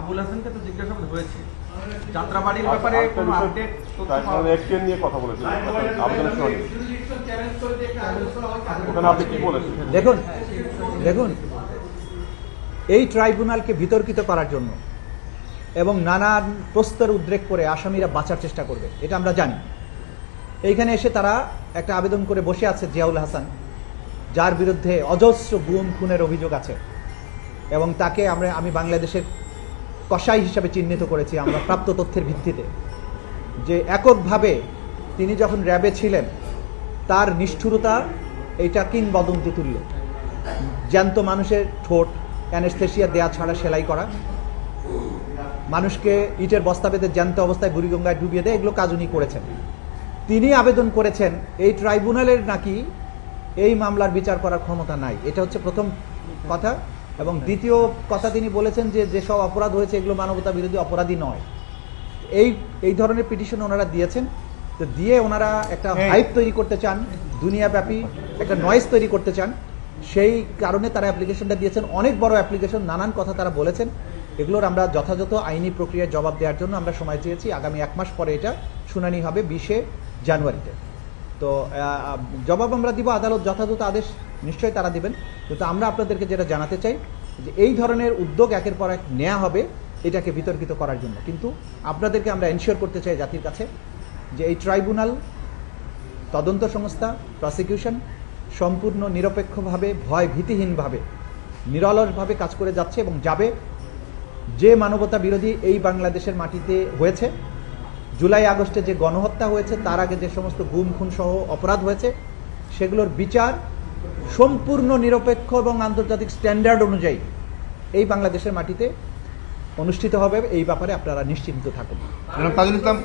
আবুল হাসানকে তো জিজ্ঞাসাবাদ হয়েছে যাত্রাবাড়ির ব্যাপারে কোনো আপডেট এক্সচেঞ্জ নিয়ে কথা বলেছেন আবেদনের শুনানি ওখানে আপনি কি বলেছেন? দেখুন এই ট্রাইব্যুনালকে বিতর্কিত করার জন্য এবং নানান প্রস্তর উদ্রেক করে আসামিরা বাঁচার চেষ্টা করবে, এটা আমরা জানি। এইখানে এসে তারা একটা আবেদন করে বসে আছে জিয়াউল হাসান, যার বিরুদ্ধে অজস্র গুম খুনের অভিযোগ আছে এবং তাকে আমি বাংলাদেশের কসাই হিসাবে চিহ্নিত করেছি আমরা প্রাপ্ত তথ্যের ভিত্তিতে, যে এককভাবে তিনি যখন র্যাবে ছিলেন তার নিষ্ঠুরতা এইটা কিংবদন্তি তুল্য। জ্যান্ত মানুষের ঠোঁট অ্যানেস্থেসিয়া দেয়া ছাড়া সেলাই করা, মানুষকে ইটের বস্তা বেঁধে জ্যান্ত অবস্থায় বুড়িগঙ্গায় ডুবিয়ে দেয়, এগুলো কাজ উনি করেছেন। তিনি আবেদন করেছেন এই ট্রাইব্যুনালের নাকি এই মামলার বিচার করার ক্ষমতা নাই, এটা হচ্ছে প্রথম কথা। এবং দ্বিতীয় কথা তিনি বলেছেন যে যেসব অপরাধ হয়েছে এগুলো মানবতা বিরোধী অপরাধী নয়। এই ধরনের পিটিশন ওনারা দিয়েছেন, তো দিয়ে ওনারা একটা হাইপ তৈরি করতে চান, দুনিয়াব্যাপী একটা নয়েজ তৈরি করতে চান, সেই কারণে তারা অ্যাপ্লিকেশনটা দিয়েছেন। অনেক বড় অ্যাপ্লিকেশন, নানান কথা তারা বলেছেন, এগুলোর আমরা যথাযথ আইনি প্রক্রিয়ায় জবাব দেওয়ার জন্য আমরা সময় চেয়েছি। আগামী 1 মাস পরে এটা শুনানি হবে 20শে জানুয়ারিতে। তো জবাব আমরা দিব, আদালত যথাযথ আদেশ নিশ্চয়ই তারা দিবেন। কিন্তু আমরা আপনাদেরকে যেটা জানাতে চাই যে এই ধরনের উদ্যোগ একের পর এক নেওয়া হবে এটাকে বিতর্কিত করার জন্য, কিন্তু আপনাদেরকে আমরা এনশিওর করতে চাই জাতির কাছে যে এই ট্রাইব্যুনাল তদন্ত সংস্থা প্রসিকিউশন সম্পূর্ণ নিরপেক্ষভাবে ভয় ভীতিহীনভাবে নিরলসভাবে কাজ করে যাচ্ছে এবং যাবে। যে মানবতা বিরোধী এই বাংলাদেশের মাটিতে হয়েছে, জুলাই আগস্টে যে গণহত্যা হয়েছে, তার আগে যে সমস্ত গুম খুন সহ অপরাধ হয়েছে, সেগুলোর বিচার সম্পূর্ণ নিরপেক্ষ এবং আন্তর্জাতিক স্ট্যান্ডার্ড অনুযায়ী এই বাংলাদেশের মাটিতে অনুষ্ঠিত হবে। এই ব্যাপারে আপনারা নিশ্চিন্ত থাকুন। তাজুল ইসলাম